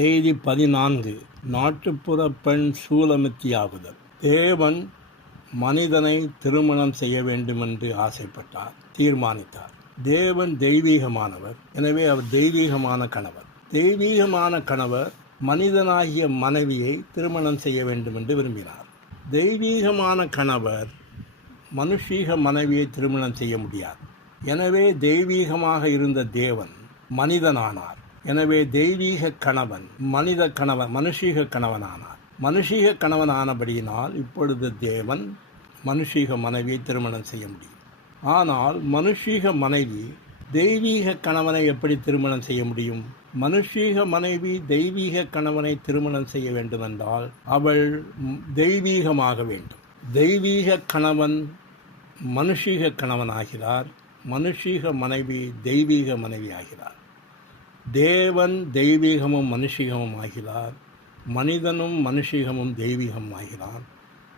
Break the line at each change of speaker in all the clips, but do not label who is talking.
செய்தி பதினான்கு நாட்டுப்புற பெண் சூலமித்தியாகுதல். தேவன் மனிதனை திருமணம் செய்ய வேண்டுமென்று ஆசைப்பட்டார் தீர்மானித்தார். தேவன் தெய்வீகமானவர் எனவே அவர் தெய்வீகமான கணவர். தெய்வீகமான கணவர் மனிதனாகிய மனைவியை திருமணம் செய்ய வேண்டும் என்று விரும்பினார். தெய்வீகமான கணவர் மனுஷீக மனைவியை திருமணம் செய்ய முடியாது. எனவே தெய்வீகமாக இருந்த தேவன் மனிதனானார். எனவே தெய்வீக கணவன் மனித கணவன் மனுஷீக கணவனானார். மனுஷீக கணவனானபடியினால் இப்பொழுது தேவன் மனுஷீக மனைவியை திருமணம் செய்ய முடியும். ஆனால் மனுஷீக மனைவி தெய்வீக கணவனை எப்படி திருமணம் செய்ய முடியும்? மனுஷீக மனைவி தெய்வீக கணவனை திருமணம் செய்ய வேண்டுமென்றால் அவள் தெய்வீகமாக வேண்டும். தெய்வீக கணவன் மனுஷீக கணவன் ஆகிறார் மனுஷீக மனைவி தெய்வீக மனைவி ஆகிறார் தேவன் தெய்வீகமும் மனுஷீகமும் ஆகிறார் மனிதனும் மனுஷீகமும் தெய்வீகம் ஆகிறார்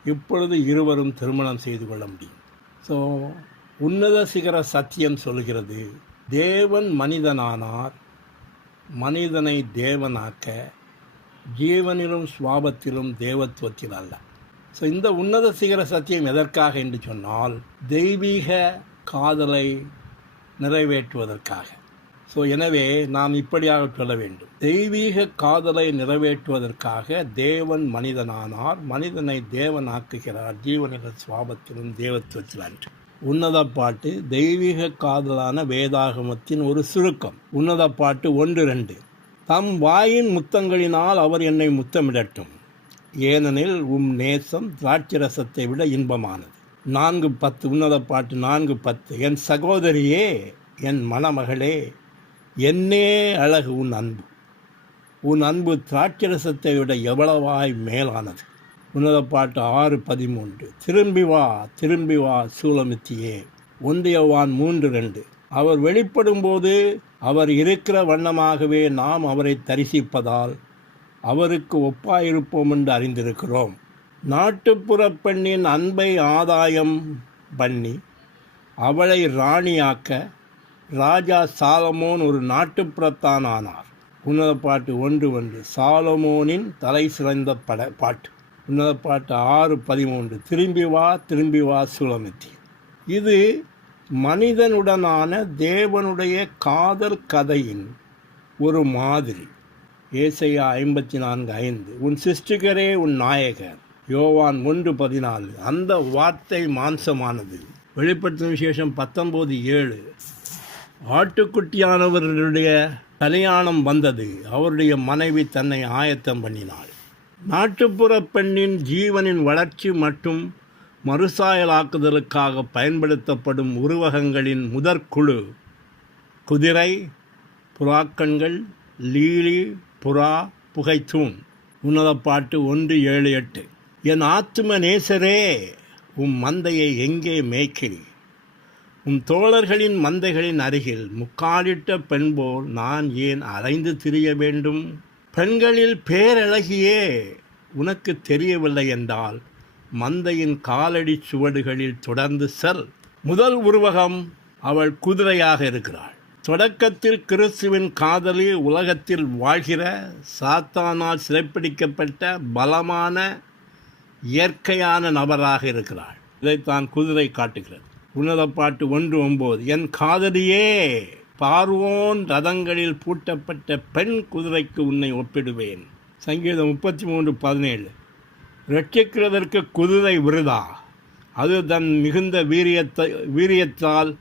இப்பொழுது இருவரும் திருமணம் செய்து கொள்ள முடியும். ஸோ உன்னத சிகர சத்தியம் சொல்கிறது தேவன் மனிதனானார் மனிதனை தேவனாக்க ஜீவனிலும் சுவாபத்திலும் தேவத்துவத்தில் அல்ல. ஸோ இந்த உன்னத சிகர சத்தியம் எதற்காக என்று சொன்னால் தெய்வீக காதலை நிறைவேற்றுவதற்காக. ஸோ எனவே நாம் இப்படியாக சொல்ல வேண்டும். தெய்வீக காதலை நிறைவேற்றுவதற்காக தேவன் மனிதனானார். மனிதனை தேவனாக்குகிறார். ஜீவனில சுவாபத்திலும் தேவத்துவத்தில் உன்னத பாட்டு தெய்வீக காதலான வேதாகமத்தின் ஒரு சுருக்கம். உன்னத பாட்டு ஒன்று ரெண்டு. தம் வாயின் முத்தங்களினால் அவர் என்னை முத்தமிடட்டும். ஏனெனில் உம் நேசம் திராட்சரசத்தை விட இன்பமானது. நான்கு பத்து உன்னத பாட்டு நான்கு பத்து. என் சகோதரியே என் மணமகளே என்னே அழகு உன் அன்பு. உன் அன்பு திராட்சரசத்தை விட எவ்வளவாய் மேலானது. உன்னத பாட்டு ஆறு பதிமூன்று. திரும்பி வா திரும்பி வா சூலமித்தியே. ஒன்றியவான் மூன்று ரெண்டு. அவர் வெளிப்படும்போது அவர் இருக்கிற வண்ணமாகவே நாம் அவரை தரிசிப்பதால் அவருக்கு ஒப்பாயிருப்போம் என்று அறிந்திருக்கிறோம். நாட்டுப்புற பெண்ணின் அன்பை ஆதாயம் பண்ணி அவளை ராணியாக்க ராஜா சாலமோன் ஒரு நாட்டுப்புறத்தான் ஆனார் உன்னத பாட்டு ஒன்று ஒன்று சாலமோனின் தலை சிறந்த பட பாட்டு. உன்னத பாட்டு ஆறு பதிமூன்று. திரும்பி வா திரும்பி வா சுலமித்தி இது மனிதனுடனான தேவனுடைய காதல் கதையின் ஒரு மாதிரி. ஏசையா ஐம்பத்தி நான்கு ஐந்து. உன் சிருஷ்டிகரே உன் நாயகர். யோவான் ஒன்று பதினாலு அந்த வார்த்தை மாம்சமானது. வெளிப்படுத்தும் விசேஷம் பத்தொம்போது ஏழு. ஆட்டுக்குட்டியானவர்களுடைய கல்யாணம் வந்தது. அவருடைய மனைவி தன்னை ஆயத்தம் பண்ணினாள். நாட்டுப்புற பெண்ணின் ஜீவனின் வளர்ச்சி மற்றும் மறுசாயலாக்குதலுக்காக பயன்படுத்தப்படும் உருவகங்களின் முதற்குழு குதிரை புறாக்கண்கள் லீலி புறா புகைத்தூண். உன்னத பாட்டு ஒன்று ஏழு எட்டு. என் ஆத்தும நேசரே உம் மந்தையை எங்கே மேய்க்கிறீர்? உம் தோழர்களின் மந்தைகளின் அருகில் முக்காலிட்ட பெண் போல் நான் ஏன் அலைந்து திரிய வேண்டும்? பெண்களில் பேரழகியே உனக்கு தெரியவில்லை என்றால் மந்தையின் காலடி சுவடுகளில் தொடர்ந்து செல். முதல் உருவகம் அவள் குதிரையாக இருக்கிறாள். தொடக்கத்தில் கிறிஸ்துவின் காதலி உலகத்தில் வாழ்கிற சாத்தானால் சிறைப்பிடிக்கப்பட்ட பலமான இயற்கையான நபராக இருக்கிறாள். இதைத்தான் குதிரை காட்டுகிறது. உன்னதப்பாட்டு ஒன்று ஒம்போது. என் காதலியே பார்வோன் ரதங்களில் பூட்டப்பட்ட பெண் குதிரைக்கு உன்னை ஒப்பிடுவேன். சங்கீதம் முப்பத்தி மூன்று பதினேழு. ரட்சிக்கிறதற்கு குதிரை விருதா? அது தன் மிகுந்த வீரியத்தை வீரியத்தால்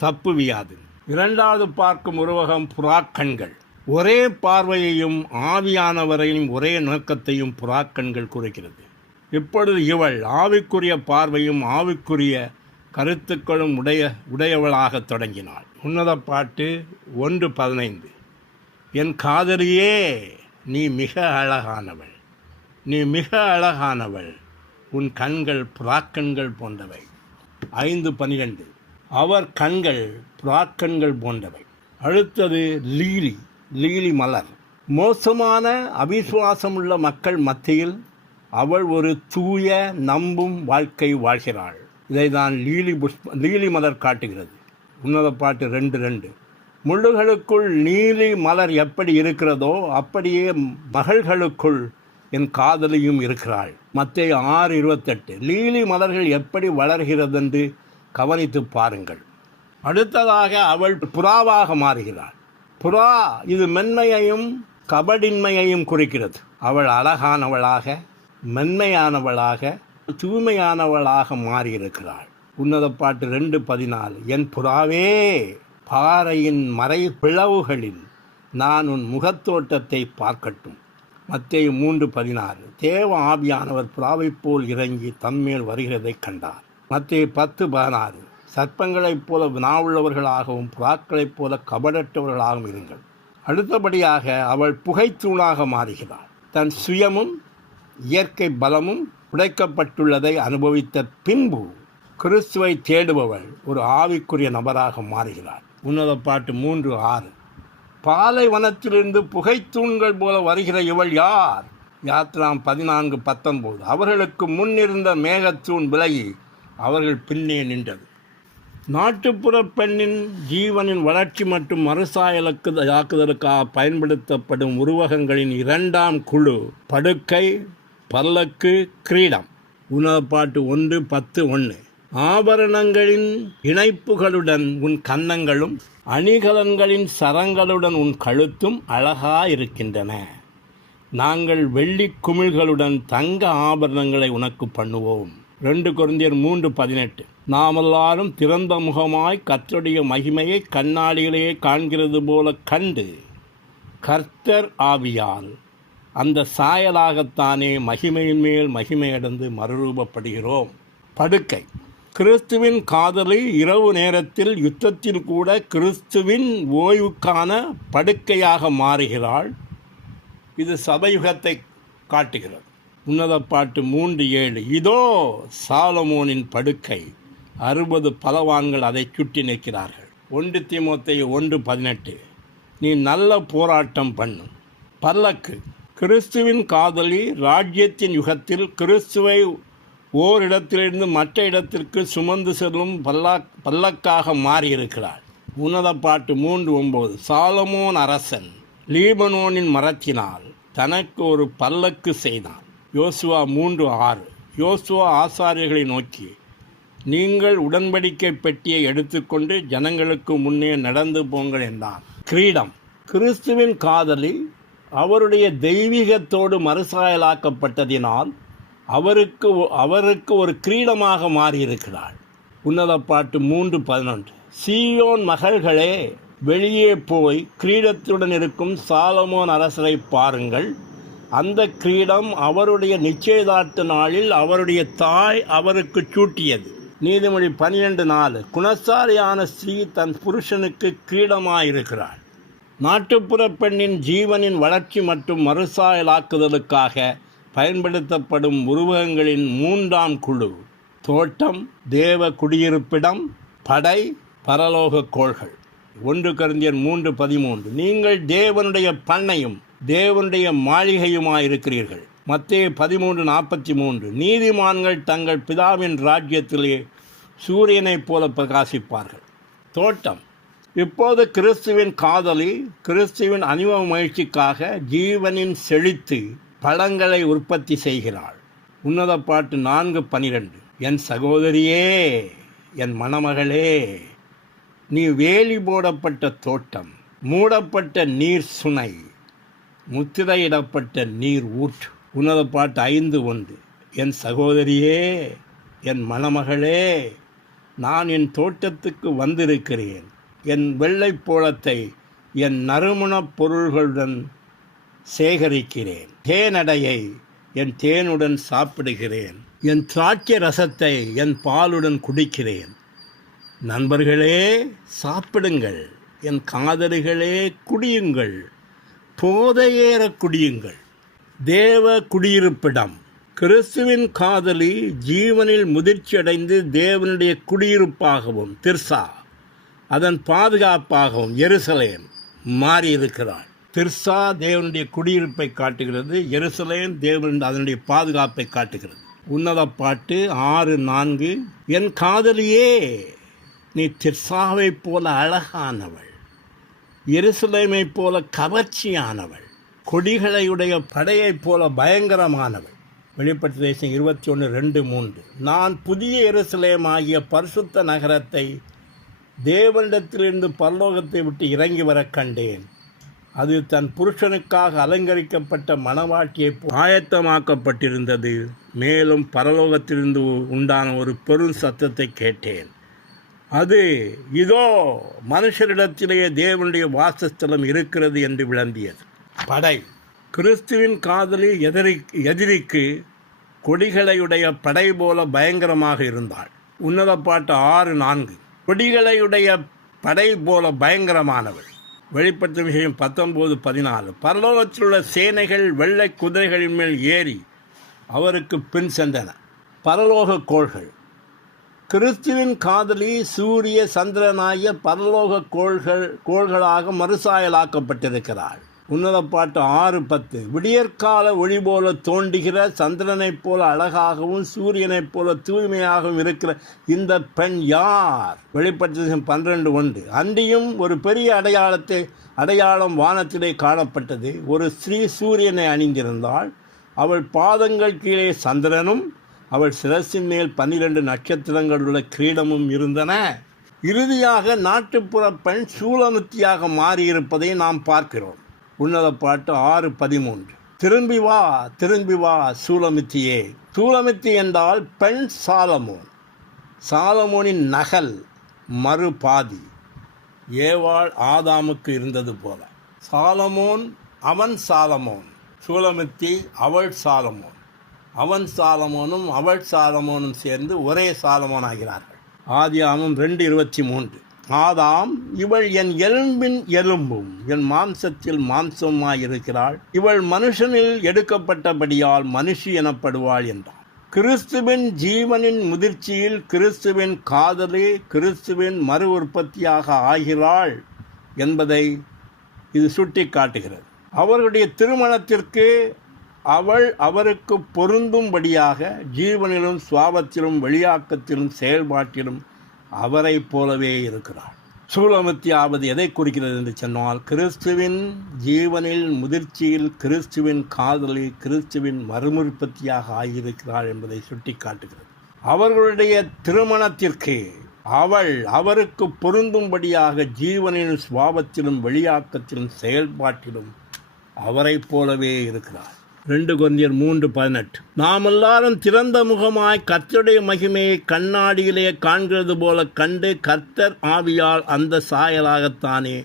தப்புவியாது. இரண்டாவது பார்க்கும் உருவகம் புறாக்கண்கள். ஒரே பார்வையையும் ஆவியானவரையும் ஒரே நோக்கத்தையும் புறாக்கண்கள் குறிக்கிறது இப்பொழுது இவள் ஆவிக்குரிய பார்வையும் ஆவிக்குரிய கருத்துக்களும் உடைய உடையவளாக தொடங்கினாள். உன்னத பாட்டு ஒன்று பதினைந்து. என் காதலியே நீ மிக அழகானவள். நீ மிக அழகானவள். உன் கண்கள் புறாக்கண்கள் போன்றவை. ஐந்து பனிரெண்டு. அவர் கண்கள் புறாக்கண்கள் போன்றவை. அடுத்தது லீலி லீலி மலர். மோசமான அவிசுவாசமுள்ள மக்கள் மத்தியில் அவள் ஒரு தூய நம்பும் வாழ்க்கை வாழ்கிறாள். இதை தான் லீலி புஷ்ப லீலி மலர் காட்டுகிறது. உன்னத பாட்டு ரெண்டு ரெண்டு. முள்ளுகளுக்குள் நீலி மலர் எப்படி இருக்கிறதோ அப்படியே மகள்களுக்குள் என் காதலியும் இருக்கிறாள். மத்திய ஆறு இருபத்தெட்டு. லீலி மலர்கள் எப்படி வளர்கிறதென்று கவனித்து பாருங்கள். அடுத்ததாக அவள் புறாவாக மாறுகிறாள். புறா இது மென்மையையும் கபடின்மையையும் குறிக்கிறது. அவள் அழகானவளாக மென்மையானவளாக தூய்மையானவளாக மாறியிருக்கிறாள். உன்னத பாட்டு ரெண்டு பதினாலு. என் புறாவே பாறையின் மறை பிளவுகளில் நான் உன் முகத்தோட்டத்தை பார்க்கட்டும். மத்திய மூன்று பதினாறு. தேவ ஆவியானவர் புறாவைப் போல் இறங்கி தம்மேல் வருகிறதைக் கண்டார். மத்திய பத்து பதினாறு. சர்ப்பங்களைப் போல வினாவுள்ளவர்களாகவும் புறாக்களைப் போல கபடற்றவர்களாகவும் இருங்கள். அடுத்தபடியாக அவள் புகைத்தூணாக மாறுகிறாள். தன் சுயமும் இயற்கை பலமும் உடைக்கப்பட்டுள்ளதை அனுபவித்த பின்பு கிறிஸ்துவை தேடுபவள் ஒரு ஆவிக்குரிய நபராக மாறுகிறாள். உன்னத பாட்டு மூன்று ஆறு. பாலைவனத்திலிருந்து புகைத்தூண்கள் போல வருகிற இவள் யார்? யாத்ராம் பதினான்கு பத்தொன்பது. அவர்களுக்கு முன்னிருந்த மேகத்தூண் விலகி அவர்கள் பின்னே நின்றது. நாட்டுப்புற பெண்ணின் ஜீவனின் வளர்ச்சி மற்றும் மறுசாயலுக்கு தாக்குதலுக்காக பயன்படுத்தப்படும் உருவகங்களின் இரண்டாம் குழு படுக்கை பல்லக்கு கிரீடம். உணவுப்பாட்டு ஒன்று பத்து ஒன்று. ஆபரணங்களின் இணைப்புகளுடன் உன் கன்னங்களும் அணிகலன்களின் சரங்களுடன் உன் கழுத்தும் அழகாயிருக்கின்றன. நாங்கள் வெள்ளி குமிழ்களுடன் தங்க ஆபரணங்களை உனக்கு பண்ணுவோம். ரெண்டு குருந்தியர் மூன்று பதினெட்டு. நாமெல்லாரும் திறந்த முகமாய் கத்தருடைய மகிமையை கண்ணாடிகளையே காண்கிறது போல கண்டு கர்த்தர் ஆவியால் அந்த சாயலாகத்தானே மகிமையின் மேல் மகிமையடைந்து மறுரூபப்படுகிறோம். படுக்கை. கிறிஸ்துவின் காதலை இரவு நேரத்தில் யுத்தத்தில் கூட கிறிஸ்துவின் ஓய்வுக்கான படுக்கையாக மாறுகிறாள். இது சபையுகத்தை காட்டுகிறது. உன்னத பாட்டு மூன்று ஏழு. இதோ சாலமோனின் படுக்கை. அறுபது பலவான்கள் அதை சுட்டி நிற்கிறார்கள். ஒன்று திமுத்தைய ஒன்று பதினெட்டு. நீ நல்ல போராட்டம் பண்ணும் பல்லக்கு. கிறிஸ்துவின் காதலி ராஜ்யத்தின் யுகத்தில் கிறிஸ்துவை ஓரிடத்திலிருந்து மற்ற இடத்திற்கு சுமந்து செல்லும் பல்லாக் பல்லக்காக மாறியிருக்கிறாள். உன்னத பாட்டு மூன்று ஒன்பது. சாலமோன் அரசன் லீபனோனின் மரத்தினால் தனக்கு ஒரு பல்லக்கு செய்தான். யோசுவா மூன்று ஆறு. யோசுவா ஆசாரியர்களை நோக்கி நீங்கள் உடன்படிக்கை பெட்டியை எடுத்துக்கொண்டு ஜனங்களுக்கு முன்னே நடந்து போங்கள் என்றான். கிரீடம். கிறிஸ்துவின் காதலி அவருடைய தெய்வீகத்தோடு மறுசாயலாக்கப்பட்டதினால் அவருக்கு அவருக்கு ஒரு கிரீடமாக மாறியிருக்கிறாள். உன்னத பாட்டு மூன்று பதினொன்று. சீயோன் மகள்களே வெளியே போய் கிரீடத்துடன் இருக்கும் சாலமோன் அரசரை பாருங்கள். அந்த கிரீடம் அவருடைய நிச்சயதார்த்த நாளில் அவருடைய தாய் அவருக்கு சூட்டியது. நீதிமொழி பன்னிரெண்டு நாலு. குணசாரியான ஸ்ரீ தன் புருஷனுக்கு கிரீடமாயிருக்கிறாள். நாட்டுப்புற பெண்ணின் ஜீவனின் வளர்ச்சி மற்றும் மறுசாயலாக்குதலுக்காக பயன்படுத்தப்படும் உருவகங்களின் மூன்றாம் குழு. தோட்டம் தேவ குடியிருப்பிடம் படை பரலோக கோள்கள். ஒன்று கருந்தியர் மூன்று பதிமூன்று. நீங்கள் தேவனுடைய பண்ணையும் தேவனுடைய மாளிகையுமாயிருக்கிறீர்கள். மத்திய பதிமூன்று நாற்பத்தி மூன்று நீதிமான்கள் தங்கள் பிதாவின் ராஜ்யத்திலே சூரியனைப் போல பிரகாசிப்பார்கள். தோட்டம். இப்போது கிறிஸ்துவின் காதலி கிறிஸ்துவின் அணிவ முயற்சிக்காக ஜீவனின் செழித்து பழங்களை உற்பத்தி செய்கிறாள். உன்னத பாட்டு நான்கு பனிரெண்டு. என் சகோதரியே என் மணமகளே நீ வேலி போடப்பட்ட தோட்டம் மூடப்பட்ட நீர் சுனை முத்திரையிடப்பட்ட நீர் ஊற்று. உன்னத பாட்டு ஐந்து ஒன்று. என் சகோதரியே என் மணமகளே நான் என் தோட்டத்துக்கு வந்திருக்கிறேன். என் வெள்ளைப்போளத்தை என் நறுமணப் பொருள்களுடன் சேகரிக்கிறேன். தேனடையை என் தேனுடன் சாப்பிடுகிறேன். என் திராட்சை ரசத்தை என் பாலுடன் குடிக்கிறேன். நண்பர்களே சாப்பிடுங்கள். என் காதலிகளே குடியுங்கள். போதையேற குடியுங்கள். தேவ குடியிருப்பிடம். கிறிஸ்துவின் காதலி ஜீவனில் முதிர்ச்சியடைந்து தேவனுடைய குடியிருப்பாகவும். திர்சா. அதன் பாதுகாப்பாகவும் எருசலேம் மாறியிருக்கிறாள் திர்சா தேவனுடைய குடியிருப்பை காட்டுகிறது எருசலேம் தேவன் அதனுடைய பாதுகாப்பை காட்டுகிறது. உன்னத பாட்டு ஆறு நான்கு என் காதலியே நீ திர்சாவைப் போல அழகானவள் எருசலேமைப் போல கவர்ச்சியானவள் கொடிகளையுடைய படையைப் போல பயங்கரமானவள். வெளிப்பட்ட தேசம் இருபத்தி ஒன்று ரெண்டு மூன்று. நான் புதிய எருசலேம் ஆகிய பரிசுத்த நகரத்தை தேவனிடத்திலிருந்து பரலோகத்தை விட்டு இறங்கி வரக் கண்டேன். அது தன் புருஷனுக்காக அலங்கரிக்கப்பட்ட மணவாட்டியை ஆயத்தமாக்கப்பட்டிருந்தது. மேலும் பரலோகத்திலிருந்து உண்டான ஒரு பெரும் சத்தத்தை கேட்டேன். அது இதோ மனுஷரிடத்திலேயே தேவனுடைய வாசஸ்தலம் இருக்கிறது என்று விளம்பியது. படை கிறிஸ்துவின் காதலி எதிரி எதிரிக்கு கொடிகளையுடைய படை போல பயங்கரமாக இருந்தாள். உன்னத பாட்டு ஆறு நான்கு. கொடிகளையுடைய படை போல பயங்கரமானவள். வெளிப்பட்ட விஷயம் பத்தொம்போது பதினாலு. பரலோகத்தில் உள்ள சேனைகள் வெள்ளை குதிரைகளின் மேல் ஏறி அவருக்கு பின் சென்றன. பரலோக கோள்கள். கிறிஸ்துவின் காதலி சூரிய சந்திரனாய பரலோக கோள்கள் கோள்களாக மறுசாயலாக்கப்பட்டிருக்கிறாள். உன்னத பாட்டு ஆறு பத்து. விடியற்கால ஒளி போல தோண்டுகிற சந்திரனைப் போல அழகாகவும் சூரியனைப் போல தூய்மையாகவும் இருக்கிற இந்த பெண் யார்? வெளிப்பட்டது பன்னிரண்டு ஒன்று. அன்றியும் ஒரு பெரிய அடையாளத்தை அடையாளம் வானத்திலே காணப்பட்டது. ஒரு ஸ்ரீ சூரியனை அணிந்திருந்தாள். அவள் பாதங்கள் கீழே சந்திரனும் அவள் சிரசின் மேல் பன்னிரண்டு நட்சத்திரங்களுள்ள கிரீடமும் இருந்தன. இறுதியாக நாட்டுப்புற பெண் சூழமுத்தியாக மாறியிருப்பதை நாம் பார்க்கிறோம். உன்னத பாட்டு ஆறு பதிமூன்று. திரும்பி வா திரும்பி வா சூலமித்தியே சூலமித்தி என்றால் பெண் சாலமோன். சாலமோனின் நகல் மறுபாதி ஏவாள் ஆதாமுக்கு இருந்தது போல. சாலமோன் அவன் சாலமோன். சூலமித்தி அவள் சாலமோன். அவன் சாலமோனும் அவள் சாலமோனும் சேர்ந்து ஒரே சாலமோன் ஆகிறார்கள் ஆதியாமம் ரெண்டு இருபத்தி மூன்று. ஆதாம் இவள் என் எலும்பின் எலும்பும் என் மாம்சத்தில் மாம்சமாயிருக்கிறாள். இவள் மனுஷனில் எடுக்கப்பட்டபடியால் மனுஷி எனப்படுவாள் என்றான். கிறிஸ்துவின் ஜீவனின் முதிர்ச்சியில் கிறிஸ்துவின் காதலே கிறிஸ்துவின் மறு உற்பத்தியாக ஆகிறாள் என்பதை இது சுட்டி காட்டுகிறது அவர்களுடைய திருமணத்திற்கு அவள் அவருக்கு பொருந்தும்படியாக ஜீவனிலும் சுவாபத்திலும் வெளியாக்கத்திலும் செயல்பாட்டிலும் அவரைப் போலவே இருக்கிறாள் சூலமத்தியாவது எதை குறிக்கிறது என்று சொன்னால் கிறிஸ்துவின் ஜீவனில் முதிர்ச்சியில் கிறிஸ்துவின் காதலி கிறிஸ்துவின் மறுமுற்பத்தியாக ஆகியிருக்கிறாள் என்பதை சுட்டிக்காட்டுகிறது. அவர்களுடைய திருமணத்திற்கு அவள் அவருக்கு பொருந்தும்படியாக ஜீவனின் சுவாபத்திலும் வெளியாக்கத்திலும் செயல்பாட்டிலும் அவரைப் போலவே இருக்கிறார் ரெண்டு கொந்தியர் மூன்று பதினெட்டு. நாம் எல்லாரும் திறந்த முகமாய் கத்தருடைய மகிமையை கண்ணாடியிலே காண்கிறது போல கண்டு கர்த்தர் ஆவியால் அந்த சாயலாகத்தானே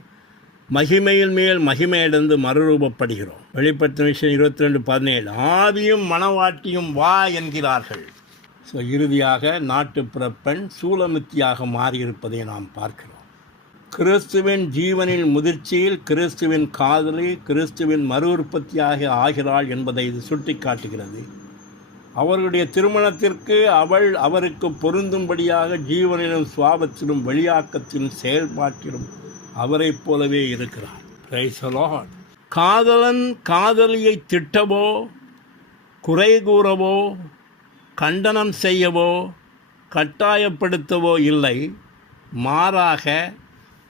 மகிமையின் மேல் மகிமையடைந்து மறுரூபப்படுகிறோம். வெளிப்பட்ட விஷயம் இருபத்தி ரெண்டு பதினேழு. ஆவியும் மனவாட்டியும் வா என்கிறார்கள். ஸோ இறுதியாக நாட்டுப்புற பெண் சூலமித்தியாக மாறியிருப்பதை நாம் பார்க்கிறோம். கிறிஸ்துவின் ஜீவனின் முதிர்ச்சியில் கிறிஸ்துவின் காதலி கிறிஸ்துவின் மறு உற்பத்தியாக ஆகிறாள் என்பதை இது சுட்டிக்காட்டுகிறது. அவர்களுடைய திருமணத்திற்கு அவள் அவருக்கு பொருந்தும்படியாக ஜீவனிலும் சுவாபத்திலும் வெளியாக்கத்திலும் செயல்பாட்டிலும் அவரைப் போலவே இருக்கிறார் காதலன் காதலியை திட்டவோ குறை கூறவோ கண்டனம் செய்யவோ கட்டாயப்படுத்தவோ இல்லை. மாறாக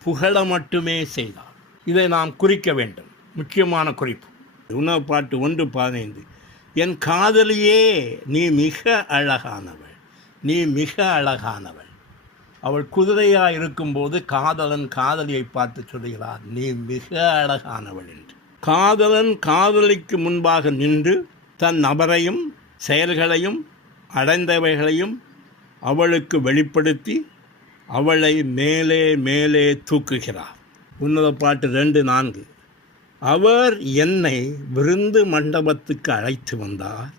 புகழ மட்டுமே செய்தார். இதை நாம் குறிக்க வேண்டும். முக்கியமான குறிப்பு. உணவு பாட்டு ஒன்று பதினைந்து. என் காதலியே நீ மிக அழகானவள். நீ மிக அழகானவள். அவள் குதிரையாக இருக்கும்போது காதலன் காதலியை பார்த்து சொல்கிறார். நீ மிக அழகானவள் என்று. காதலன் காதலிக்கு முன்பாக நின்று தன் நபரையும் செயல்களையும் அடைந்தவைகளையும் அவளுக்கு வெளிப்படுத்தி அவளை மேலே மேலே தூக்குகிறார். உன்னத பாட்டு ரெண்டு நான்கு. அவர் என்னை விருந்து மண்டபத்துக்கு அழைத்து வந்தார்.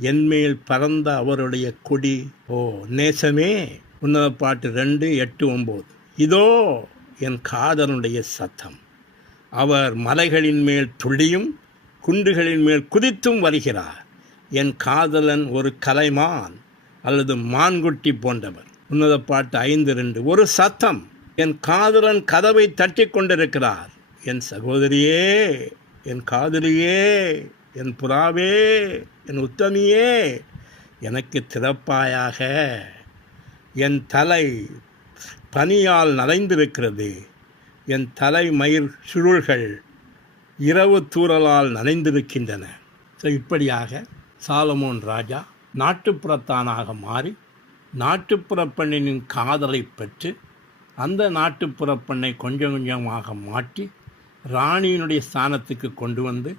என்மேல் பறந்த அவருடைய கொடி ஓ நேசமே. உன்னத பாட்டு ரெண்டு எட்டு ஒம்பது. இதோ என் காதலனுடைய சத்தம். அவர் மலைகளின் மேல் துள்ளியும் குண்டுகளின் மேல் குதித்தும் வருகிறார். என் காதலன் ஒரு கலைமான் அல்லது மான்குட்டி போன்றவர் உன்னத பாட்டு ஐந்து ரெண்டு. ஒரு சத்தம். என் காதலன் கதவை தட்டி கொண்டிருக்கிறார். என் சகோதரியே என் காதலியே என் புறாவே என் உத்தமியே எனக்கு திறப்பாயாக. என் தலை பனியால் நனைந்திருக்கிறது. என் தலை மயிர் சுருள்கள் இரவு தூறலால் நனைந்திருக்கின்றன. ஸோ இப்படியாக சாலமோன் ராஜா நாட்டுப்புறத்தானாக மாறி நாட்டுப்புற பெண்ணின் காதலை பெற்று அந்த நாட்டுப்புற பெண்ணை கொஞ்சம் கொஞ்சமாக மாற்றி ராணியினுடைய ஸ்தானத்துக்கு கொண்டு வந்து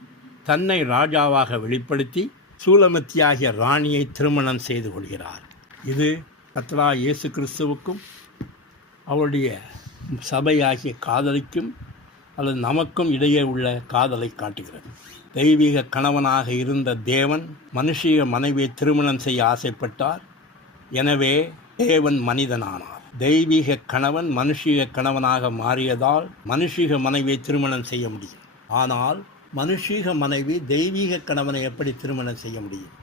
தன்னை ராஜாவாக வெளிப்படுத்தி சூலமத்தியாகிய ராணியை திருமணம் செய்து கொள்கிறார். இது கத்ரா இயேசு கிறிஸ்துவுக்கும் அவருடைய சபையாகிய காதலிக்கும் அல்லது நமக்கும் இடையே உள்ள காதலை காட்டுகிறது. தெய்வீக கணவனாக இருந்த தேவன் மனுஷிய மனைவியை திருமணம் செய்ய ஆசைப்பட்டார். எனவே தேவன் மனிதனானார். தெய்வீக கணவன் மனுஷிக கணவனாக மாறியதால் மனுஷிக மனைவியை திருமணம் செய்ய முடியும். ஆனால் மனுஷீக மனைவி தெய்வீக கணவனை எப்படி திருமணம் செய்ய முடியும்?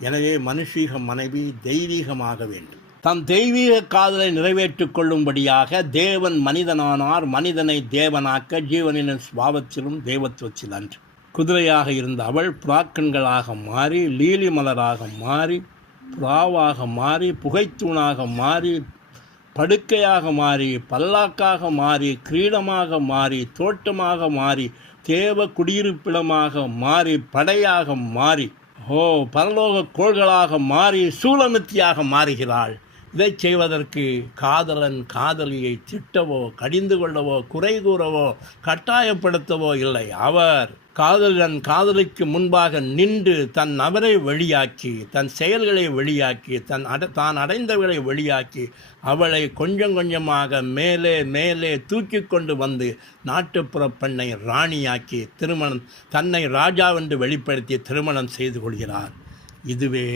எனவே மனுஷீக மனைவி தெய்வீகமாக வேண்டும். தம் தெய்வீக காதலை நிறைவேற்றிக் கொள்ளும்படியாக தேவன் மனிதனானார். மனிதனை தேவனாக்க ஜீவனின் சுவாபத்திலும் தெய்வத்துவத்தில் அன்று. குதிரையாக இருந்த அவள் புறாக்கண்களாக மாறி லீலி மலராக மாறி புறாவாக மாறி புகைத்தூணாக மாறி படுக்கையாக மாறி பல்லாக்காக மாறி கிரீடமாக மாறி தோட்டமாக மாறி தேவ குடியிருப்பிடமாக மாறி படையாக மாறி ஓ பரலோக கோள்களாக மாறி சூலமித்தியாக மாறுகிறாள். இதை செய்வதற்கு காதலன் காதலியை திட்டவோ கடிந்து கொள்ளவோ குறை கூறவோ கட்டாயப்படுத்தவோ இல்லை. அவர் காதலன் காதலிக்கு முன்பாக நின்று தன் நபரை வெளியாக்கி தன் செயல்களை வெளியாக்கி தன் அட தான் அடைந்தவர்களை வெளியாக்கி அவளை கொஞ்சம் கொஞ்சமாக மேலே மேலே தூக்கி கொண்டு வந்து நாட்டுப்புற பெண்ணை ராணியாக்கி திருமணம் தன்னை ராஜாவென்று வெளிப்படுத்தி திருமணம் செய்து கொள்கிறார். இதுவே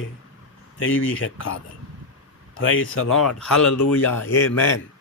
தெய்வீக காதல். Praise the Lord. Hallelujah. Amen.